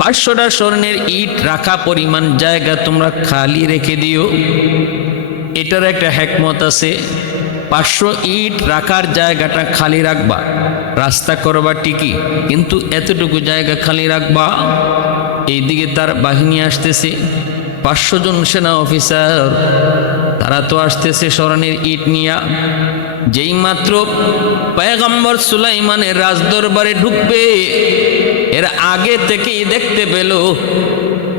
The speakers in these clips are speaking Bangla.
পাঁচশোটা স্বর্ণের ইট রাখা পরিমাণ জায়গা তোমরা খালি রেখে দিও। এটার একটা হ্যাকমত আছে। পাঁচশো ইট রাখার জায়গাটা খালি রাখবা। রাস্তা করবা ঠিকই, কিন্তু এতটুকু জায়গা খালি রাখবা। এইদিকে তার বাহিনী আসতেছে। পাঁচশো জন সেনা অফিসার, তারা তো আসতেছে স্মরণের ইট নিয়া। যেই মাত্র পয়গম্বর সুলাইমানের রাজদরবারে ঢুকবে, এর আগে থেকেই দেখতে পেল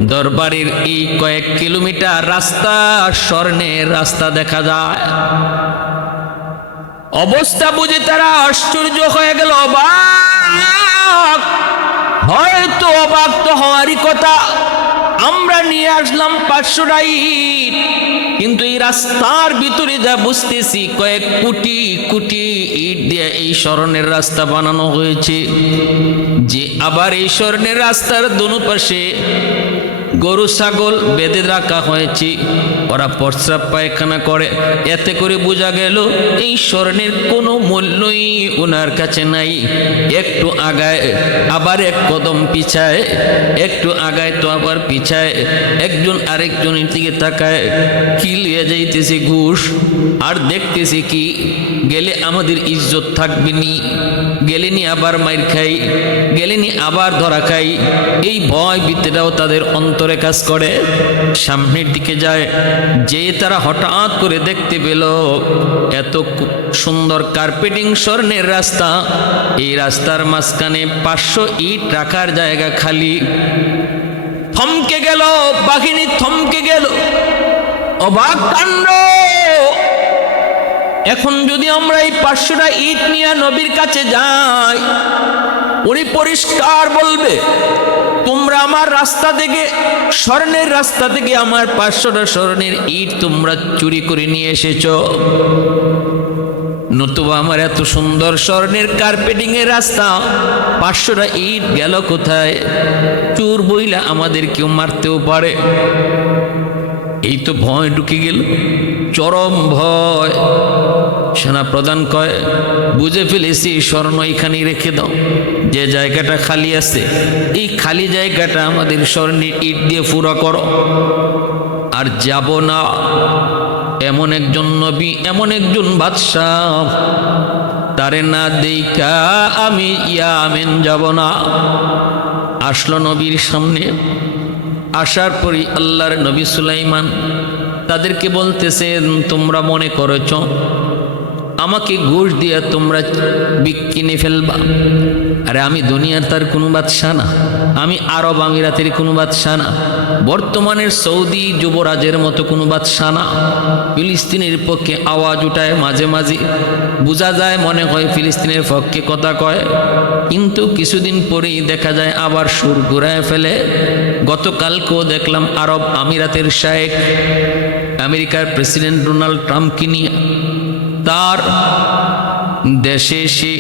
দরবারের এই কয়েক কিলোমিটার রাস্তা, স্বর্ণের রাস্তা দেখা যায়। অবস্থা বুঝে তারা আশ্চর্য হয়ে গেল, অবাক। হয়তো অবাক তো হওয়ারই কথা। আমরা নিয়ে আসলাম পাঁচশো রাইট। কিন্তু এই রাস্তার ভিতরে যা বুঝতেছি, কয়েক কোটি কোটি ইট দিয়ে এই স্মরণের রাস্তা বানানো হয়েছে। যে আবার এই স্বর্ণের রাস্তার দোনো পাশে গরু, ছাগল বেঁধে রাখা হয়েছে। ওরা প্রস্রাব পায়খানা করে। এতে করে বোঝা গেল, এই স্বর্ণের কোনো মূল্যই ওনার কাছে নাই। একটু আগায়, আবার এক কদম পিছায়, একটু আগায় তো আবার পিছায়। একজন আরেকজনের দিকে তাকায়। কি লিয়ে যাইতেছে ঘুষ? আর দেখতেছে কি? গেলে আমাদের ইজ্জত থাকবে নি, গেলে নি আবার মাইর খাই, গেলে নি আবার ধরা খাই, এই ভয় বিতেটাও তাদের অন্তরে কাজ করে। সামনের দিকে যায়, যে তারা হঠাৎ করে দেখতে পেল, এত সুন্দর কার্পেটিং স্বর্ণের রাস্তা, এই রাস্তার মাঝখানে পাঁচশো ইট রাখার জায়গা খালি। থমকে গেল বাহিনী থমকে গেল, অবাক কাণ্ড! এখন যদি আমরা এই পাঁচশোটা ইট নিয়ে নবীর কাছে যাই, উনি পরিষ্কার বলবে, তোমরা আমার রাস্তা থেকে, স্বর্ণের রাস্তা থেকে আমার পাঁচশোটা স্বর্ণের ইট তোমরা চুরি করে নিয়ে এসেছ। নতুবা আমার এত সুন্দর স্বর্ণের কার্পেটিং এর রাস্তা, পাঁচশোটা ইট গেল কোথায়? চোর বইলা আমাদের কেউ মারতেও পারে। এই তো ভয় ঢুকে গেল। চরম ভয়। সেনা প্রধান কয়, বুঝে ফেলেছি, স্বর্ণ এখানেই রেখে দাও। যে জায়গাটা খালি আছে, এই খালি জায়গাটা আমাদের স্বর্ণের ইট দিয়ে পুরো করো। আর যাব না। এমন একজন নবী, এমন একজন বাদশাহ। তারে না দেখা আমি ইয়ামেন যাব না। আসলো নবীর সামনে। আসার পরই আল্লাহর নবী সুলাইমান তাদেরকে বলতেছেন তোমরা মনে করেছ আমাকে ঘুষ দিয়ে তোমরা কিনে ফেলবা। আরে আমি দুনিয়ার তার কোনো বাদশাহ না। আমি আরব আমিরাতের কোনো বাদশাহ না। বর্তমানের সৌদি যুবরাজের মতো কোনো বাদশাহ না। ফিলিস্তিনের পক্ষে আওয়াজ উঠায় মাঝে মাঝে। বোঝা যায় মনে হয় ফিলিস্তিনের পক্ষে কথা কয়। কিন্তু কিছুদিন পরেই দেখা যায় আবার সুর ঘুরায় ফেলে। গতকালকেও দেখলাম আরব আমিরাতের শায়েক আমেরিকার প্রেসিডেন্ট ডোনাল্ড ট্রাম্পকে নিয়ে তার দেশে এসে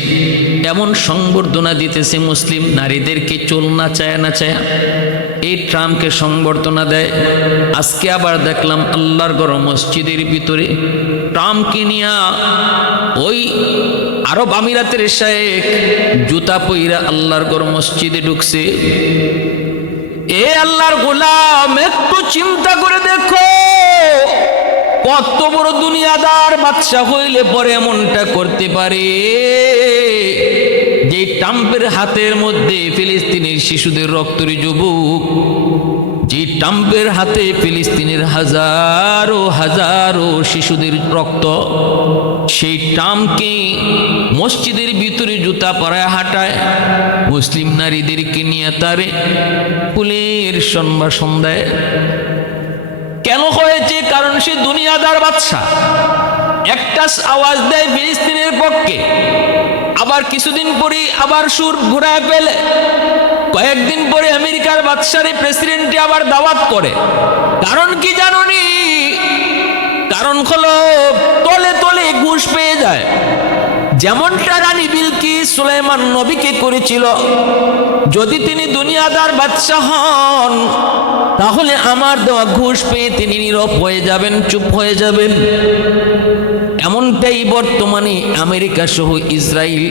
এমন সংবর্ধনা দিতেছে মুসলিম নারীদেরকে, চল না চায় না চায়। এই ট্রাম্পকে সংবর্ধনা দেয়। আজকে আবার দেখলাম আল্লাহর গরম মসজিদের ভিতরে ট্রাম্পকে নিয়ে ওই আরব আমিরাতের শায়েক জুতা পইরা আল্লাহর গরম মসজিদে ঢুকছে। এ আল্লাহর গোলাম, একটু চিন্তা করে দেখো। কত বড় দুনিয়াদার বাচ্চা হইলে পরে এমনটা করতে পারে? যে ট্রাম্পের হাতের মধ্যে ফিলিস্তিনের শিশুদের রক্তরি যুবক যে ট্রাম্পের হাতে ফিলিস্তিনের হাজারো হাজারো শিশুদের রক্ত, সেই ট্রাম্পকে মসজিদের ভিতরে জুতা পরায় হাঁটায়, মুসলিম নারীদেরকে নিয়ে তারে ফুলের সম্ভাষণ দেয়। কেন হয়েছে? কারণ সে দুনিয়াদার বাদশা। একটা আওয়াজ দেয় ফিলিস্তিনের পক্ষে। আবার কিছুদিন পরে আবার সুর ঘুরায় ফেলে। কয়েকদিন পরে আমেরিকার বাদশারে প্রেসিডেন্টে আবার দাওয়াত করে। কারণ কি জাননি? কারণ হলো তলে তলে ঘুষ পেয়ে যায়। যেমনটা রানী বিলকি সুলাইমান নবীকে করেছিল। যদি তিনি দুনিয়াদার বাদশাহ হন, তাহলে আমার দেওয়া ঘুষ পেয়ে তিনি নীরব হয়ে যাবেন, চুপ হয়ে যাবেন। এমনটাই বর্তমানে আমেরিকা সহ ইসরায়েল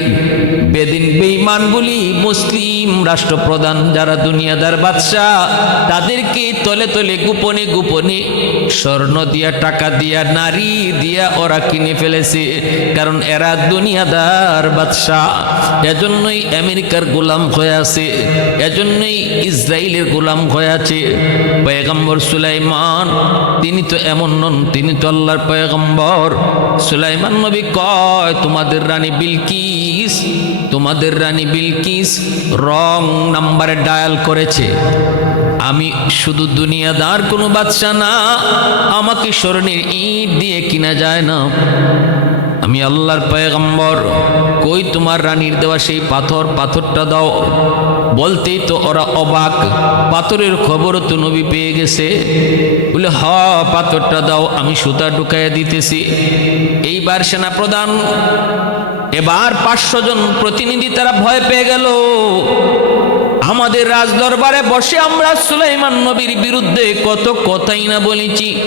বেদিন বেঈমানগুলি মুসলিম রাষ্ট্রপ্রধান যারা দুনিয়াদার বাদশাহ, তাদেরকে তলে তলে গোপনে গোপনে স্বর্ণ দিয়া, টাকা দিয়া, নারী দিয়া ওরা কিনে ফেলেছে। কারণ এরা দুনিয়াদার বাদশাহ। এজন্যই আমেরিকার গোলাম হয়ে আছে। এজন্যই ইসরায়েলের গোলাম হয়ে আছে। পয়গম্বর সুলাইমান, তিনি তো এমন নন, তিনি তো আল্লাহর পয়গম্বর। সুলাইমান নবী কয়, তোমাদের রানী বিলকিস, তোমাদের রানী বিলকিস রং নাম্বারে ডায়াল করেছে। আমি শুধু দুনিয়াদার কোনো বাচ্চা না, আমাকে স্মরণের ইট দিয়ে কিনা যায় না। আমি আল্লাহর পয়গম্বর। কই তোমার রানীর দেওয়া সেই পাথর? পাথরটা দাও। বলতেই তো ওরা অবাক। পাথরের খবরও তো নবী পেয়ে গেছে। বলে, হ, পাথরটা দাও, আমি সুতা ঢুকাইয়া দিতেছি। এইবার সেনা প্রধান এবার পাঁচশো জন প্রতিনিধি তারা ভয় পেয়ে গেল। আমাদের রাজদরবারে বসে আমরা সুলাইমান নবীর বিরুদ্ধে কত কথাই না বলেছি।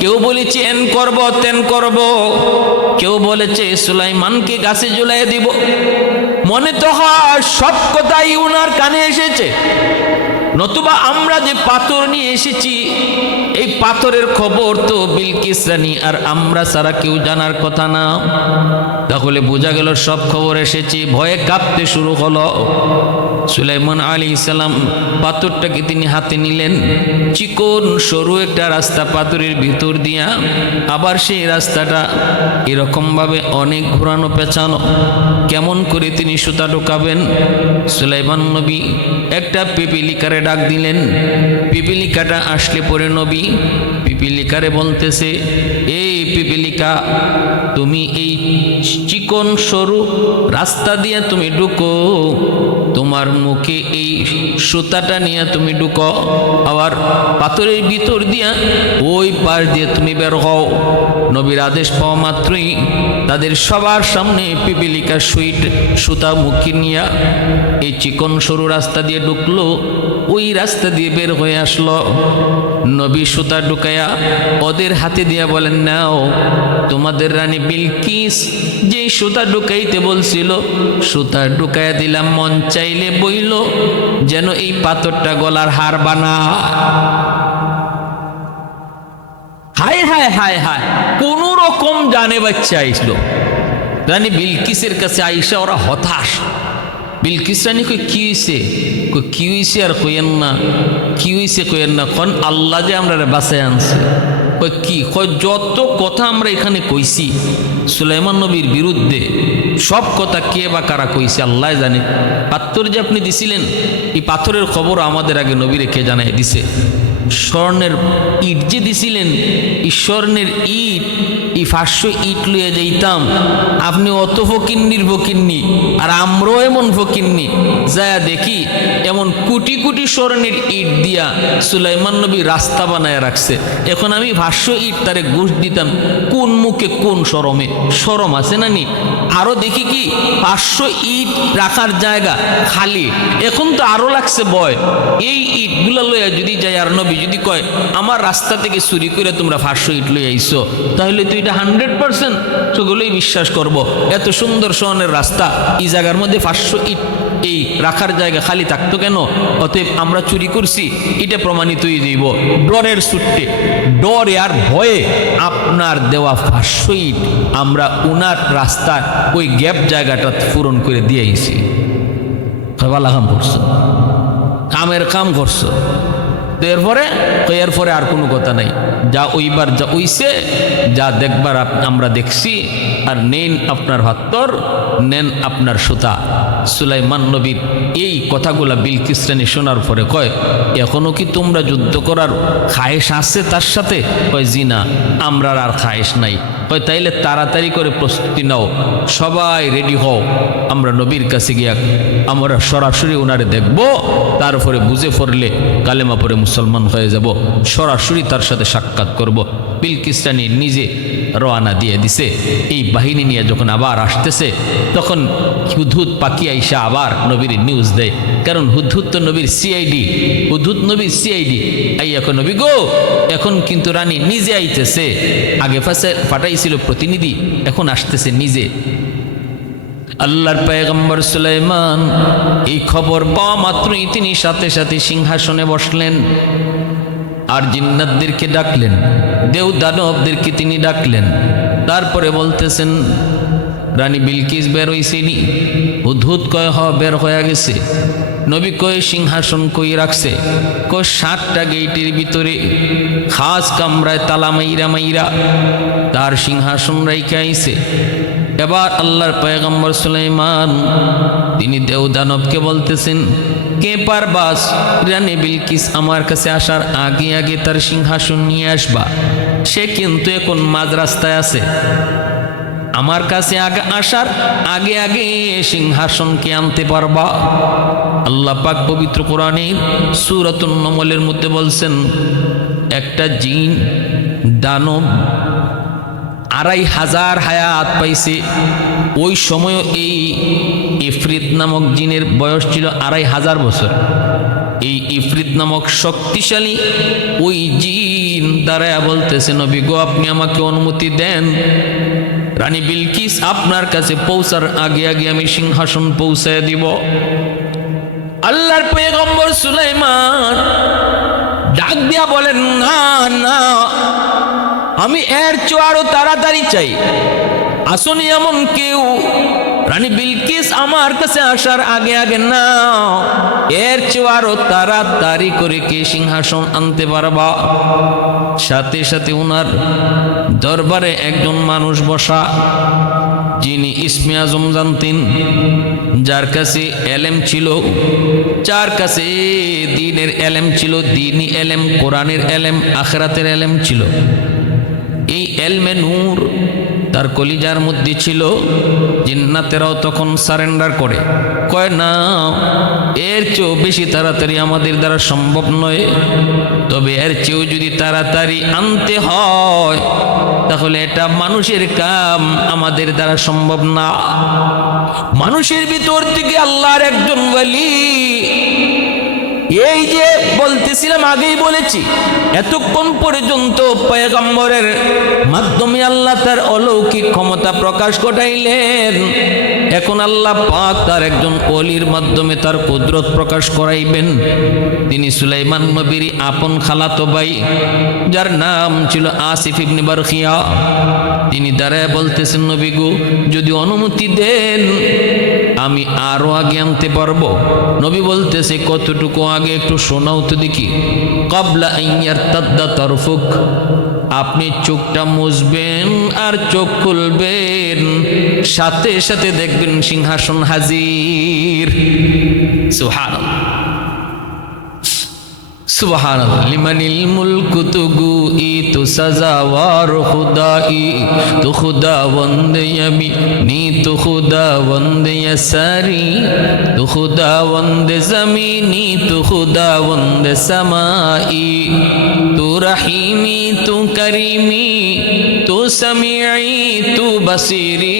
কেউ বলেছে এন করব, তেন করব। কেউ বলেছে সুলাইমানকে গাছে জুলাই দিব। মনে তো হয় সব কথাই উনার কানে এসেছে। নতুবা আমরা যে পাথর নিয়ে এসেছি এই পাথরের খবর তো বিলকিস রানী, আর আমরা সারা কেউ জানার কথা না। তাহলে বোঝা গেল সব খবর এসেছে, ভয়ে কাঁপতে শুরু হলো। সুলাইমান আলী ইসলাম পাথরটাকে তিনি হাতে নিলেন, চিকন সরু একটা রাস্তা পাথরের ভিতর দিয়া। আবার সেই রাস্তাটা এরকমভাবে অনেক ঘোরানো পেঁচানো, কেমন করে তিনি সুতা ঢোকাবেন? সুলাইমান নবী একটা পিপিলিকারে ডাক দিলেন, পিপিলিকাটা আসলে পরে নবী পিপিলিকারে বলতেছে, এই পিপিলিকা, তুমি এই চিকন সরু রাস্তা দিয়ে তুমি ঢুকো, তোমার মুখে এই সুতাটা নিয়ে তুমি ঢুকো, আবার পাথরের ভিতর দিয়া ওই পার দিয়ে তুমি বের হও। নবীর আদেশ পাওয়া মাত্রই তাদের সবার সামনে পিপিলিকা সুইট সুতা মুখে নিয়া এই চিকন সরু রাস্তা দিয়ে ঢুকলো। ওই রাস্তা দিয়ে বের হয়ে আসলো। নবী সুতা ঢুকায়া ওদের হাতে দিয়া বলেন, নাও, তোমাদের রানী বিলকিস যে সুতা ঢুকাইতে বলছিল, সুতা ঢুকাইয়া দিলাম, মন চাইলে বইল, যেন এই পাথরটা গলার হার বানা হায় হায় হায় হায়, কোন রকম জানে বাচ্চা আইসলো। রানী বিলকিসের কাছে আইসা ওরা হতাশ। বিলকিস রানী কই, কি হইছে? কই, কি হইছে আর কইয়েন না? কি হইছে কইয়েন না? কোন আল্লাহ যে আমরা বাসায় আনছে। কই, কি? কই, যত কথা আমরা এখানে কইছি, সুলাইমান নবীর বিরুদ্ধে, সব কথা কে বা কারা কইছে আল্লাহ জানে। পাথর যে আপনি দিছিলেন, এই পাথরের খবর আমাদের আগে নবীরে কে জানাই দিছে? স্বর্ণের ইট যে দিছিলেন, এই স্বর্ণের ইট, এই পাঁচশো ইট লইয়া যাইতাম। আপনি অত ফকিন্নির ফকিন্নি, আর আমরাও এমন ফকিন্নি। যায়া দেখি, এমন কোটি কোটি স্বর্ণের ইট দিয়া সুলাইমান নবী রাস্তা বানায় রাখছে। এখন আমি ভাষ্য ইট তারে ঘুষ দিতাম, কোন মুখে কোন সরমে সরম আছে না নি? আরও দেখি কি পাঁচশো ইট রাখার জায়গা খালি। এখন তো আরও লাগছে বয়। এই ইটগুলা লইয়া যদি যাই আর নবী যদি কয়, আমার রাস্তা থেকে চুরি করে তোমরা পাঁচশো ইট লই আইছো তাহলে তুই এটা হান্ড্রেড পার্সেন্ট সেগুলোই বিশ্বাস করব। এত সুন্দর শহরের রাস্তা, এই জায়গার মধ্যে পাঁচশো ইট, এই রাখার জায়গা খালি থাকতো কেন? অতএব আমরা চুরি করছি, এটা প্রমাণিতই দিব ডরের সুট্টে, ডরে আর ভয়ে আপনার দেওয়া পাঁচশো ইট আমরা উনার রাস্তার ওই গ্যাপ জায়গাটা পূরণ করে দিয়ে আইছি। করছ কামের কাম করছ। তো এরপরে এরপরে আর কোনো কথা নাই। যা ওইবার যা ওইছে যা দেখবার আমরা দেখছি, আর নেন আপনার হাত্তর নেন আপনার সুতা। সুলাইমান নবীর এই কথাগুলা বিলকিস্তানি শোনার পরে কয়, এখনও কি তোমরা যুদ্ধ করার খায়েশ আছে তার সাথে? কয়, জি না আমরা আর খায়েশ নাই। কয়, তাইলে তাড়াতাড়ি করে প্রস্তুতি নাও, সবাই রেডি হও। আমরা নবীর কাছে গিয়া আমরা সরাসরি ওনারে দেখব, তারপরে বুঝে পড়লে কালেমা পরে মুসলমান হয়ে যাব, সরাসরি তার সাথে সাক্ষাৎ করব। বিলকিস্তানি নিজে রওয়ানা দিয়ে দিছে। এই বাহিনী নিয়ে যখন আবার আসতেছে, তখন হুদহুদ পাখি আইসা আবার নবীর নিউজ দেয়। কারণ হুদহুদ তো নবীর সিআইডি হুদহুদ নবীর সিআইডি আই এখন নবী গো, এখন কিন্তু রানী নিজে আইতেছে। আগে ফাঁসে পাঠাইছিল প্রতিনিধি, এখন আসতেছে নিজে। আল্লাহর পায়গম্বর সুলাইমান, এই খবর পাওয়া মাত্রই তিনি সাথে সাথে সিংহাসনে বসলেন। আর জিন্নাতদেরকে ডাকলেন দেউ দানবদেরকে তিনি ডাকলেন। তারপরে বলতেছেন রানী বিলকিস বের হইছেনি। হুদহুদ কয়, হ, বের হয়ে গেছে। নবী কয়, সিংহাসন কই রাখছে? কয়, সাতটা গেইটের ভিতরে। খাস কামরায় তালা মাইরা মাইরা তার সিংহাসন রাইকে আইছে। এবার আল্লাহর পয়গম্বর সুলাইমান, তিনি দেও দানবকে বলতেছেন, কে পারবাস রানী বিলকিস আমার কাছে আসার আগে আগে তার সিংহাসন নিয়ে আসবা? সে কিন্তু এখন মাঝ রাস্তায় আছে। আমার কাছে আগে আসার আগে আগে সিংহাসনকে আনতে পারবা? আল্লাহ পাক পবিত্র কোরআনের সুরাতুন নমলের মধ্যে বলছেন, একটা জিন দানব আড়াই হাজার হায়াত পাইছে। ওই সময় এই ইফরিত নামক জিনের বয়স ছিল আড়াই হাজার বছর। এই ইফরিত নামক শক্তিশালী ওই জিন দাঁড়ায় বলতেছে, নবী গো, আপনি আমাকে অনুমতি দেন। রানী বিলকিস আপনার কাছে পৌঁছার আগে আগে আমি সিংহাসন পৌঁছায় দিব। আল্লাহর পেগম্বর সুলাইমান ডাক দিয়া বলেন, না না, আমি এর চো আরও তাড়াতাড়ি চাই। আসুন এমন কেউ। রানী বিলকিস আমার কাছে আসার আগে আগে না এর চেয়ে আরও তাড়াতাড়ি করে কে সিংহাসন আনতে পারবা? সাথে সাথে ওনার দরবারে একজন মানুষ বসা, যিনি ইসমে আজম জানতেন, যার কাছে এলেম ছিল, যার কাছে দিনের এলেম ছিল, দিনই এলেম, কোরআনের এলেম, আখরাতের এলেম ছিল। এই এলমে নূর তার কলিজার মধ্যে ছিল জিন্নাতেরাও তখন সারেন্ডার করে। কয়, না, এর চেয়েও বেশি তাড়াতাড়ি আমাদের দ্বারা সম্ভব নয়। তবে এর চেয়েও যদি তাড়াতাড়ি আনতে হয়, তাহলে এটা মানুষের কাম, আমাদের দ্বারা সম্ভব না। মানুষের ভিতর থেকে আল্লাহর একজন বলি এই যে বলতেছিলাম, আগেই বলেছি, এতক্ষণ পর্যন্ত পয়গম্বরের মাধ্যমে আল্লাহ তার অলৌকিক ক্ষমতা প্রকাশ ঘটাইলেন। এখন আল্লাহ পাক তার একজন অলির মাধ্যমে তার কুদরত প্রকাশ করাইবেন। তিনি সুলাইমান নবীর আপন খালাতো ভাই, যার নাম ছিল আসিফ ইবনে বারখিয়া তিনি দাঁড়ায় বলতেছেন, নবী গো, যদি অনুমতি দেন, আমি আরও আগে আনতে পারব। নবী বলতেছে, কতটুকু আগে একটু শোনাও তো দেখি। কবলা ইয়ার তাদ্দা তরফুক। আপনি চোখটা মুসবেন আর চোখ খুলবেন। সাথে সাথে দেখবেন সিংহাসন হাজির। সুবহানাল্লাহ। সুবহান লিমানিল মুলকু তুগু ই তু সজাওয়ার খুদাই তু খুদা বন্দে ইয়ামি নি তু খুদা বন্দে ইয়াসারি তু খুদা বন্দে জমিনি তু খুদা বন্দে সমাই তু রহিমি তু করিমি তু সমিঈ তু বসিরি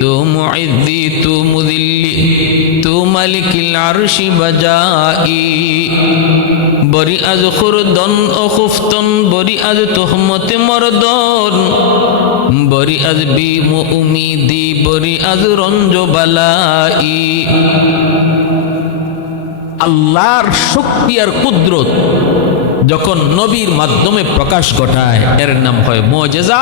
তু মুইদ্দি তু মালিকিল আরশি বাজাই বরি আজ খুরদন ও খুফতন, বরি আজ তোহমতে মরদন। বরি আজ বি উমিদি, বরি আজ রঞ্জ বালাই। আল্লাহর শক্তি আর কুদরত যখন নবীর মাধ্যমে প্রকাশ ঘটায়, এর নাম হয় মোজেজা।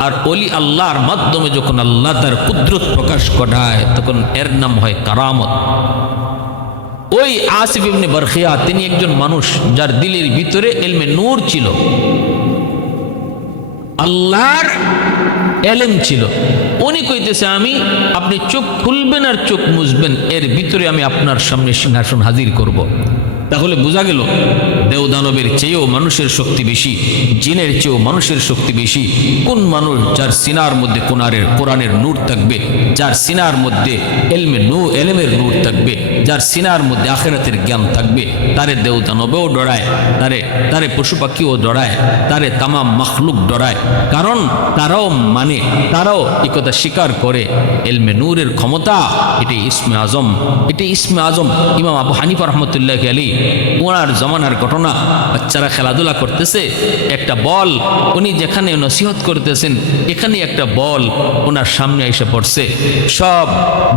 আর অলি আল্লাহর মাধ্যমে যখন আল্লাহ তার কুদরত প্রকাশ ঘটায়, তখন এর নাম হয় কারামত। ওই আসিফ ইবনে বরখিয়া, তিনি একজন মানুষ যার দিলের ভিতরে এলমে নূর ছিল। আল্লাহর এলেম ছিল। উনি কইতেছে, আমি, আপনি চোখ খুলবেন আর চোখ মুছবেন, এর ভিতরে আমি আপনার সামনে সিংহাসন হাজির করব। তাহলে বোঝা গেল দেওদানবের চেয়েও মানুষের শক্তি বেশি, জিনের চেয়েও মানুষের শক্তি বেশি। কোন মানুষ যার সিনার মধ্যে কোনারের, কোরআনের নূর থাকবে, যার সিনার মধ্যে এলমে নূ, এলেমের নূর থাকবে, যার সিনার মধ্যে আখেরাতের জ্ঞান থাকবে, তারে দেওদানবেও ডরায়, তারে তারে পশু পাখিও ডরায়, তারে তামাম মখলুক ডরায়। কারণ তারাও মানে তারাও এ কথা স্বীকার করে, এলমে নূরের ক্ষমতা এটি ইসমে আজম এটি ইসমে আজম। ইমাম আবু হানিফা রহমতুল্লাহ আলী ওনার জমানার ঘটনা, বাচ্চারা খেলাধুলা করতেছে, একটা বল, উনি যেখানে নসিহত করতেছেন এখানে একটা বল ওনার সামনে এসে পড়ছে। সব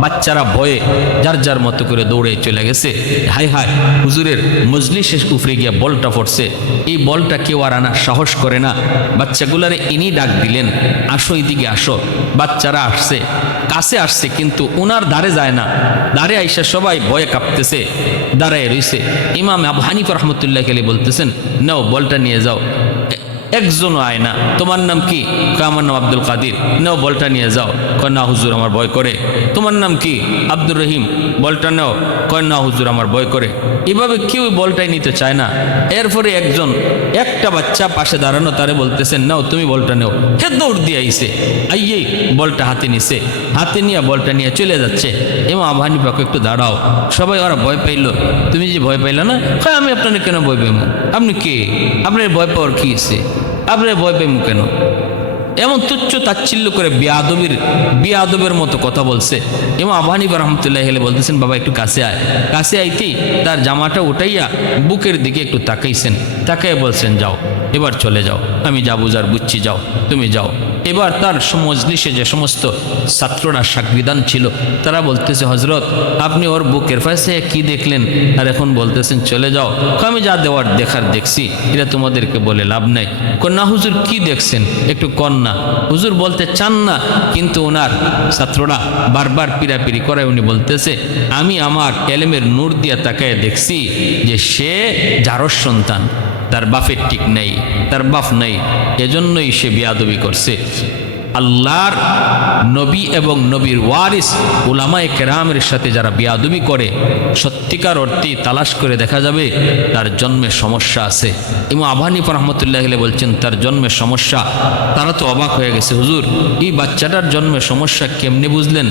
বাচ্চারা ভয়ে যার যার মতো করে দৌড়ে চলে গেছে। হাই হাই হুজুরের মজলিসে উফরে গিয়া বলটা পড়ছে। এই বলটা কেউ আর আনার সাহস করে না। বাচ্চাগুলারে ইনি ডাক দিলেন, আসো এদিকে আসো। বাচ্চারা আসছে, কাছে আসছে, কিন্তু ওনার দ্বারে যায় না। দ্বারে আইসা সবাই ভয়ে কাঁপতেছে, দাঁড়ায় রইছে। ইমাম আবু হানিফ রহমতুল্লাহ খেলে বলতেছেন নাও বলটা নিয়ে যাও। একজনও আয় না। তোমার নাম কি? আমার নাম আব্দুল কাদির। নাও বলটা নিয়ে যাও। কয়, না, হুজুর, আমার ভয় করে। তোমার নাম কি? আব্দুর রহিম। বলটা নেও। কয়, না, হুজুর, আমার ভয় করে। এভাবে কেউ বলটাই নিতে চায় না। এরপরে একজন, একটা বাচ্চা পাশে দাঁড়ানো, তারে বলতেছেন, নাও, তুমি বলটা নেও। হে দৌড় দিয়ে আইসে আইয়েই বলটা হাতে নিছে। হাতে নিয়ে বলটা নিয়ে চলে যাচ্ছে। এবং আবহানি পাকে একটু দাঁড়াও। সবাই ওরা ভয় পাইল। তুমি যে ভয় পাইলা না? হ্যাঁ আমি আপনার কেন ভয় পাইমু? আপনি কে? আপনার ভয় পাওয়ার কি আপনার ভয় পেম কেন? এমন তুচ্ছ তাচ্ছিল্য করে বিয়াদবির, বিয়াদবের মতো কথা বলছে। এবং আবাহানী রহমতুল্লাহ হেলে বলতেছেন, বাবা, একটু কাছে আয়। কাছে আইতেই তার জামাটা উঠাইয়া বুকের দিকে একটু তাকাইছেন। তাকাই বলছেন, যাও। এবার চলে যাও। আমি যা বুঝার বুঝছি যাও, তুমি যাও। এবার তার মজলিসে যে সমস্ত ছাত্ররা সাকবিধান ছিল, তারা বলতেছে হজরত আপনি ওর বুকের পাশে কি দেখলেন? আর এখন বলতেছেন, চলে যাও। আমি যা দেওয়ার দেখার দেখছি, এটা তোমাদেরকে বলে লাভ নাই। কন্যা হুজুর কি দেখছেন? একটু কন্যা হুজুর বলতে চান না, কিন্তু ওনার ছাত্ররা বারবার পিরাপিরি করায় উনি বলতেছে, আমি আমার এলেমের নূর দিয়া তাকায় দেখছি যে সে যারস সন্তান। তার বাপের ঠিক নেই তার বাপ নেই এজন্যই সে বিয়াদবি করছে। আল্লাহর নবী এবং নবীর ওয়ারিস উলামায়ে কেরামের সাথে যারা বিয়াদবি করে, সত্যিকার অর্থে তালাশ করে দেখা যাবে তার জন্মের সমস্যা আছে। এবং আবানি রহমতুল্লাহ হলে বলছেন, তার জন্মের সমস্যা। তারা তো অবাক হয়ে গেছে, হুজুর, এই বাচ্চাটার জন্মের সমস্যা কেমনে বুঝলেন?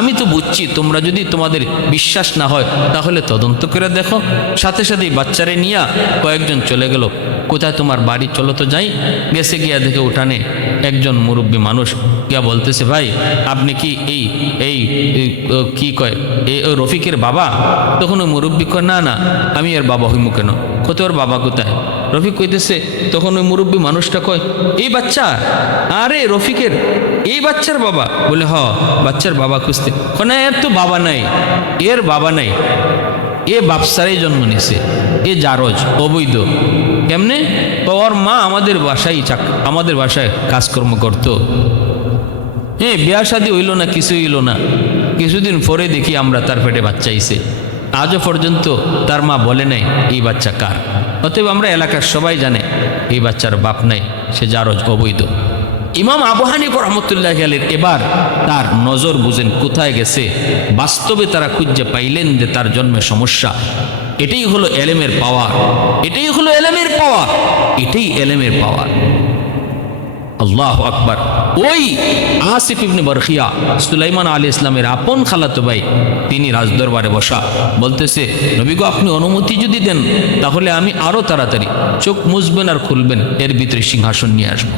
আমি তো বুঝছি, তোমরা যদি তোমাদের বিশ্বাস না হয়, তাহলে তদন্ত করে দেখো। সাথে সাথেই বাচ্চারে নিয়ে কয়েকজন চলে গেল। কোথায় তোমার বাড়ি? চলো তো যাই। গেছে গিয়া দেখে উঠানে একজন মুরব্বী মানুষ গিয়া বলতেছে ভাই আপনি কি এই এই কি কয়? এই রফিকের বাবা? তখন ওই মুরব্বী কয় না না আমি এর বাবা হইমু কেন? কত ওর বাবা কোথায়? রফিক কইতেছে তখন ওই মুরব্বী মানুষটা কয় এই বাচ্চা আরে রফিকের এই বাচ্চার বাবা? বলে হ বাচ্চার বাবা খুঁজতে। কয়, না এর তো বাবা নাই এর বাবা নাই। এ বাপসারে জন্ম নিছে এ জারজ, অবৈধ। কেমনে? তো ওর মা আমাদের বাসায় চাক আমাদের বাসায় কাজকর্ম করত। হ্যাঁ বিয়া শাদি হইল না কিছু হইল না। কিছুদিন পরে দেখি আমরা তার পেটে বাচ্চা আইছে আজও পর্যন্ত তার মা বলে নাই, এই বাচ্চা কার? অতএব আমরা এলাকার সবাই জানে, এই বাচ্চার বাপ নাই, সে জারজ, অবৈধ। ইমাম আবু রহমতুল্লাহ আলের এবার তার নজর বুঝেন কোথায় গেছে। বাস্তবে তারা খুঁজে পাইলেন যে তার জন্মে সমস্যা। এটাই হলো এলেমের পাওয়ার। এটাই হলো এলেমের পাওয়ার। এটাই এলেমের পাওয়ার। আল্লাহ আকবার। ওই আসিফ ইবনে বরখিয়া সুলাইমান আলী ইসলামের আপন খালাতো ভাই, তিনি রাজদরবারে বসা। বলতেছে নবীগো আপনি অনুমতি যদি দেন, তাহলে আমি আরও তাড়াতাড়ি চোখ মুছবেন আর খুলবেন। এর ভিতরে সিংহাসন নিয়ে আসব।